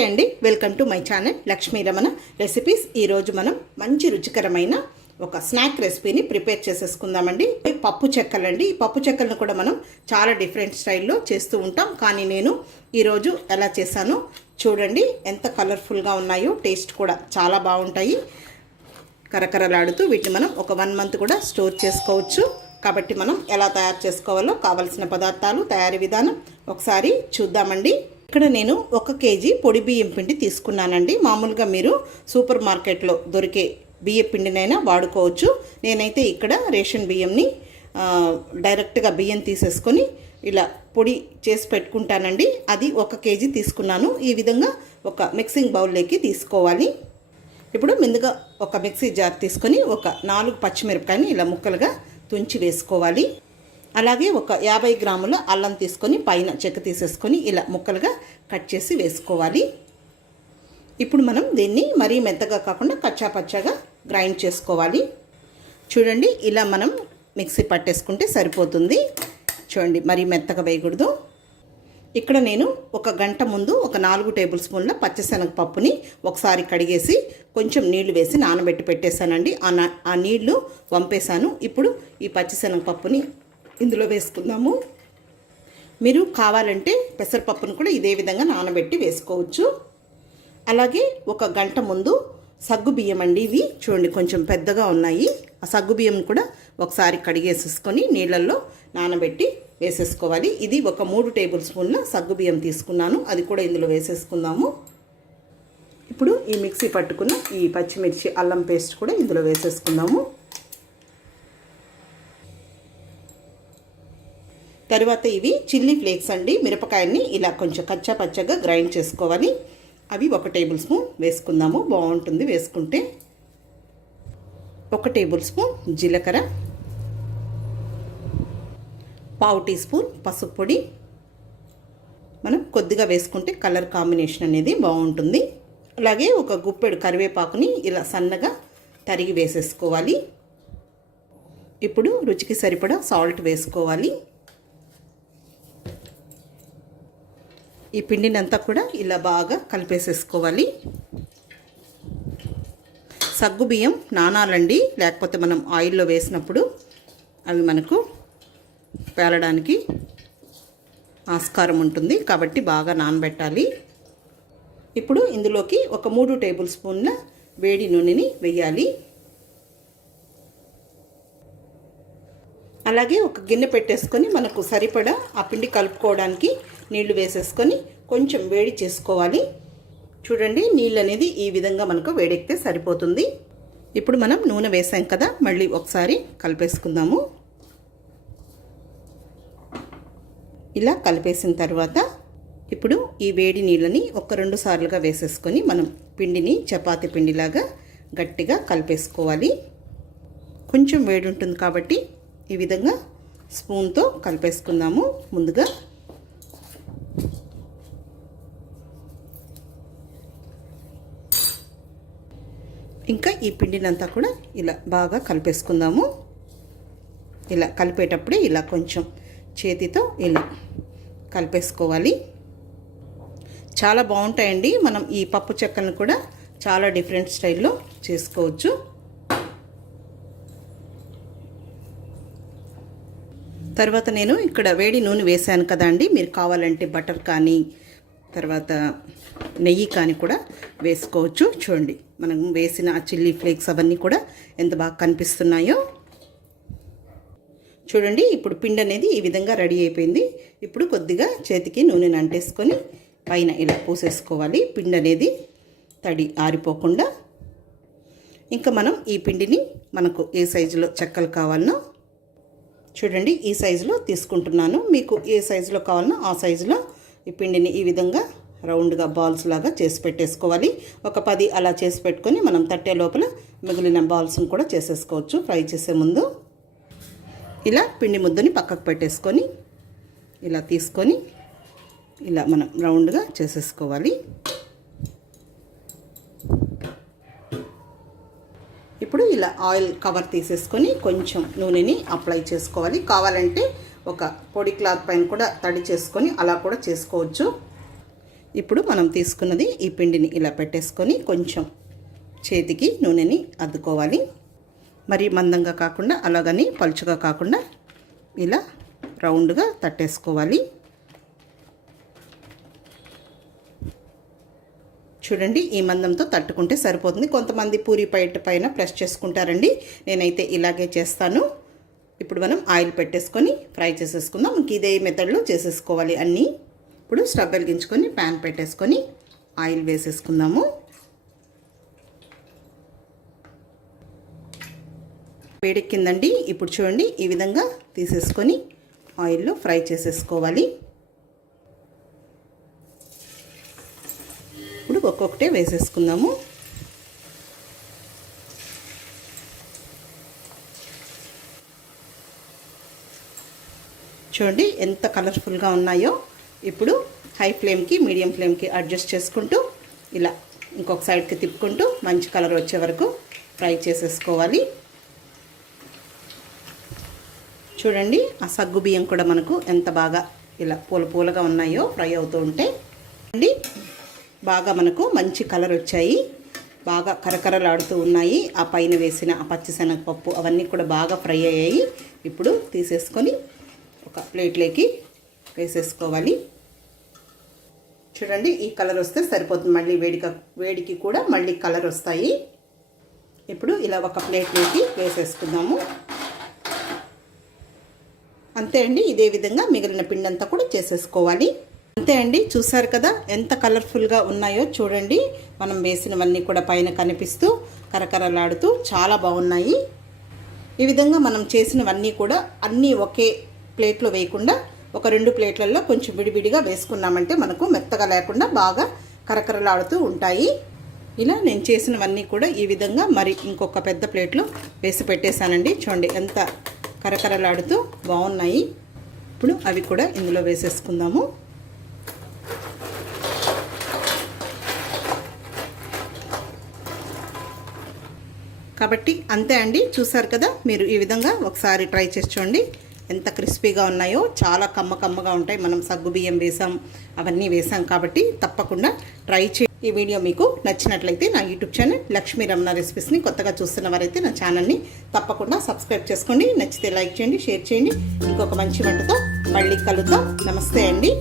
నమస్తే అండి, welcome to my channel Lakshmi Ramana recipes. ఈరోజు మనం మంచి రుచికరమైన ఒక స్నాక్ రెసిపీని ప్రిపేర్ చేసేసుకుందామండి. పప్పు చెక్కలండి. ఈ పప్పు చెక్కలను కూడా మనం చాలా డిఫరెంట్ స్టైల్లో చేస్తూ ఉంటాం, కానీ నేను ఈరోజు ఎలా చేశానో చూడండి. ఎంత కలర్ఫుల్గా ఉన్నాయో, టేస్ట్ కూడా చాలా బాగుంటాయి. కరకరలాడుతూ వీటిని మనం ఒక 1 month కూడా స్టోర్ చేసుకోవచ్చు. కాబట్టి మనం ఎలా తయారు చేసుకోవాలో కావలసిన పదార్థాలు, తయారీ విధానం ఒకసారి చూద్దామండి. ఇక్కడ నేను 1 kg పొడి బియ్యం పిండి తీసుకున్నానండి. మామూలుగా మీరు సూపర్ మార్కెట్లో దొరికే బియ్య పిండినైనా వాడుకోవచ్చు. నేనైతే ఇక్కడ రేషన్ బియ్యంని డైరెక్ట్గా బియ్యం తీసేసుకొని ఇలా పొడి చేసి పెట్టుకుంటానండి. అది 1 kg తీసుకున్నాను. ఈ విధంగా ఒక మిక్సింగ్ బౌల్లోకి తీసుకోవాలి. ఇప్పుడు ముందుగా ఒక మిక్సీ జార్ తీసుకొని ఒక 4 పచ్చిమిరపకాయని ఇలా ముక్కలుగా తుంచి వేసుకోవాలి. అలాగే ఒక 50 గ్రాముల అల్లం తీసుకొని పైన చెక్క తీసేసుకొని ఇలా ముక్కలుగా కట్ చేసి వేసుకోవాలి. ఇప్పుడు మనం దీన్ని మరీ మెత్తగా కాకుండా కచ్చాపచ్చాగా గ్రైండ్ చేసుకోవాలి. చూడండి, ఇలా మనం మిక్సీ పట్టేసుకుంటే సరిపోతుంది. చూడండి, మరీ మెత్తగా వేయకూడదు. ఇక్కడ నేను 1 గంట ముందు ఒక 4 టేబుల్ స్పూన్ల పచ్చిశనగపప్పుని ఒకసారి కడిగేసి కొంచెం నీళ్లు వేసి నానబెట్టి పెట్టేశానండి. ఆ నీళ్లు వంపేశాను. ఇప్పుడు ఈ పచ్చిశనగపప్పుని ఇందులో వేసుకుందాము. మీరు కావాలంటే పెసరపప్పును కూడా ఇదే విధంగా నానబెట్టి వేసుకోవచ్చు. అలాగే 1 గంట ముందు సగ్గు బియ్యం అండి. ఇవి చూడండి కొంచెం పెద్దగా ఉన్నాయి. ఆ సగ్గు బియ్యం కూడా ఒకసారి కడిగేసేసుకొని నీళ్ళల్లో నానబెట్టి వేసేసుకోవాలి. ఇది ఒక 3 టేబుల్ స్పూన్ల సగ్గు బియ్యం తీసుకున్నాను. అది కూడా ఇందులో వేసేసుకుందాము. ఇప్పుడు ఈ మిక్సీ పట్టుకున్న ఈ పచ్చిమిర్చి అల్లం పేస్ట్ కూడా ఇందులో వేసేసుకుందాము. తర్వాత ఇవి చిల్లీ ఫ్లేక్స్ అండి. మిరపకాయల్ని ఇలా కొంచెం కచ్చా పచ్చగా గ్రైండ్ చేసుకోవాలి. అవి 1 టేబుల్ స్పూన్ వేసుకుందాము. బాగుంటుంది వేసుకుంటే. 1 టేబుల్ స్పూన్ జీలకర్ర, 1/2 టీ స్పూన్ పసుపు పొడి. మనం కొద్దిగా వేసుకుంటే కలర్ కాంబినేషన్ అనేది బాగుంటుంది. అలాగే ఒక గుప్పెడు కరివేపాకుని ఇలా సన్నగా తరిగి వేసేసుకోవాలి. ఇప్పుడు రుచికి సరిపడా సాల్ట్ వేసుకోవాలి. ఈ పిండినంతా కూడా ఇలా బాగా కలిపేసేసుకోవాలి. సగ్గు బియ్యం నానాలండి, లేకపోతే మనం ఆయిల్లో వేసినప్పుడు అవి మనకు పేలడానికి ఆస్కారం ఉంటుంది. కాబట్టి బాగా నానబెట్టాలి. ఇప్పుడు ఇందులోకి ఒక 3 టేబుల్ స్పూన్ల వేడి నూనెని వేయాలి. అలాగే ఒక గిన్నె పెట్టేసుకొని మనకు సరిపడా ఆ పిండి కలుపుకోవడానికి నీళ్లు వేసేసుకొని కొంచెం వేడి చేసుకోవాలి. చూడండి, నీళ్ళు అనేది ఈ విధంగా మనకు వేడెక్కితే సరిపోతుంది. ఇప్పుడు మనం నూనె వేసాం కదా, మళ్ళీ ఒకసారి కలిపేసుకుందాము. ఇలా కలిపేసిన తర్వాత ఇప్పుడు ఈ వేడి నీళ్ళని 1-2 సార్లుగా వేసేసుకొని మనం పిండిని చపాతీ పిండిలాగా గట్టిగా కలిపేసుకోవాలి. కొంచెం వేడి ఉంటుంది కాబట్టి ఈ విధంగా స్పూన్తో కలిపేసుకుందాము. ముందుగా ఇంకా ఈ పిండినంతా కూడా ఇలా బాగా కలిపేసుకుందాము. ఇలా కలిపేటప్పుడే ఇలా కొంచెం చేతితో ఇలా కలిపేసుకోవాలి. చాలా బాగుంటాయండి. మనం ఈ పప్పు చెక్కలను కూడా చాలా డిఫరెంట్ స్టైల్లో చేసుకోవచ్చు. తర్వాత నేను ఇక్కడ వేడి నూనె వేసాను కదండి. మీరు కావాలంటే బటర్ కానీ తర్వాత నెయ్యి కానీ కూడా వేసుకోవచ్చు. చూడండి, మనం వేసిన ఆ చిల్లీ ఫ్లేక్స్ అవన్నీ కూడా ఎంత బాగా కనిపిస్తున్నాయో. చూడండి, ఇప్పుడు పిండి అనేది ఈ విధంగా రెడీ అయిపోయింది. ఇప్పుడు కొద్దిగా చేతికి నూనెని అంటేసుకొని పైన ఇలా పూసేసుకోవాలి. పిండి అనేది తడి ఆరిపోకుండా. ఇంకా మనం ఈ పిండిని మనకు ఏ సైజులో చెక్కలు కావాలనో చూడండి, ఈ సైజులో తీసుకుంటున్నాను. మీకు ఏ సైజులో కావాలనో ఆ సైజులో ఈ పిండిని ఈ విధంగా రౌండ్గా బాల్స్ లాగా చేసి పెట్టేసుకోవాలి. ఒక 10 అలా చేసి పెట్టుకొని మనం తట్టే లోపల మిగిలిన బాల్స్ని కూడా చేసేసుకోవచ్చు. ఫ్రై చేసే ముందు ఇలా పిండి ముద్దని పక్కకు పెట్టేసుకొని ఇలా తీసుకొని ఇలా మనం రౌండ్గా చేసేసుకోవాలి. ఇప్పుడు ఇలా ఆయిల్ కవర్ తీసేసుకొని కొంచెం నూనెని అప్లై చేసుకోవాలి. కావాలంటే ఒక పొడి క్లాత్ పైన కూడా తడి చేసుకొని అలా కూడా చేసుకోవచ్చు. ఇప్పుడు మనం తీసుకున్నది ఈ పిండిని ఇలా పెట్టేసుకొని కొంచెం చేతికి నూనెని అద్దుకోవాలి. మరి మందంగా కాకుండా అలాగని పలుచగా కాకుండా ఇలా రౌండ్గా తట్టేసుకోవాలి. చూడండి, ఈ మందంతో తట్టుకుంటే సరిపోతుంది. కొంతమంది పూరి పైన ప్రెస్ చేసుకుంటారండి. నేనైతే ఇలాగే చేస్తాను. ఇప్పుడు మనం ఆయిల్ పెట్టేసుకొని ఫ్రై చేసేసుకుందాం. ఇంక ఇదే మెథడ్లో చేసేసుకోవాలి అన్నీ. ఇప్పుడు స్టవ్ వెలిగించుకొని ప్యాన్ పెట్టేసుకొని ఆయిల్ వేసేసుకుందాము. వేడెక్కిందండి. ఇప్పుడు చూడండి, ఈ విధంగా తీసేసుకొని ఆయిల్లో ఫ్రై చేసేసుకోవాలి. ఇప్పుడు ఒక్కొక్కటే వేసేసుకుందాము. చూడండి ఎంత కలర్ఫుల్గా ఉన్నాయో. ఇప్పుడు హై ఫ్లేమ్కి మీడియం ఫ్లేమ్కి అడ్జస్ట్ చేసుకుంటూ ఇలా ఇంకొక సైడ్కి తిప్పుకుంటూ మంచి కలర్ వచ్చే వరకు ఫ్రై చేసేసుకోవాలి. చూడండి, ఆ సగ్గు బియ్యం కూడా మనకు ఎంత బాగా ఇలా పూలగా ఉన్నాయో ఫ్రై అవుతూ ఉంటే. అండి బాగా మనకు మంచి కలర్ వచ్చాయి. బాగా కరకరలాడుతూ ఉన్నాయి. ఆ పైన వేసిన ఆ పచ్చిశనగపప్పు అవన్నీ కూడా బాగా ఫ్రై అయ్యాయి. ఇప్పుడు తీసేసుకొని ఒక ప్లేట్లోకి వేసేసుకోవాలి. చూడండి, ఈ కలర్ వస్తే సరిపోతుంది. మళ్ళీ వేడికి కూడా మళ్ళీ కలర్ వస్తాయి. ఇప్పుడు ఇలా ఒక ప్లేట్లోకి వేసేసుకుందాము. అంతే అండి. ఇదే విధంగా మిగిలిన పిండంతా కూడా చేసేసుకోవాలి. అంతే అండి. చూసారు కదా ఎంత కలర్ఫుల్గా ఉన్నాయో. చూడండి, మనం వేసినవన్నీ కూడా పైన కనిపిస్తూ కరకరలాడుతూ చాలా బాగున్నాయి. ఈ విధంగా మనం చేసినవన్నీ కూడా అన్నీ ఒకే ప్లేట్లో వేయకుండా ఒక 2 ప్లేట్లలో కొంచెం విడివిడిగా వేసుకున్నామంటే మనకు మెత్తగా లేకుండా బాగా కరకరలాడుతూ ఉంటాయి. ఇలా నేను చేసినవన్నీ కూడా ఈ విధంగా మరి ఇంకొక పెద్ద ప్లేట్లో వేసి పెట్టేశానండి. చూడండి ఎంత కరకరలాడుతూ బాగున్నాయి. ఇప్పుడు అవి కూడా ఇందులో వేసేసుకుందాము. కాబట్టి అంతే అండి. చూసారు కదా, మీరు ఈ విధంగా ఒకసారి ట్రై చేసి చూడండి ఎంత క్రిస్పీగా ఉన్నాయో. చాలా కమ్మగా ఉంటాయి. మనం సగ్గుబియ్యం వేసాం, అవన్నీ వేసాం కాబట్టి తప్పకుండా ట్రై చేయండి. ఈ వీడియో మీకు నచ్చినట్లయితే నా యూట్యూబ్ ఛానల్ లక్ష్మీ రమణ రెసిపీస్ని కొత్తగా చూస్తున్న వారైతే నా ఛానల్ని తప్పకుండా సబ్స్క్రైబ్ చేసుకోండి. నచ్చితే లైక్ చేయండి, షేర్ చేయండి. ఇంకొక మంచి వంటతో మళ్ళీ కలుద్దాం. నమస్తే అండి.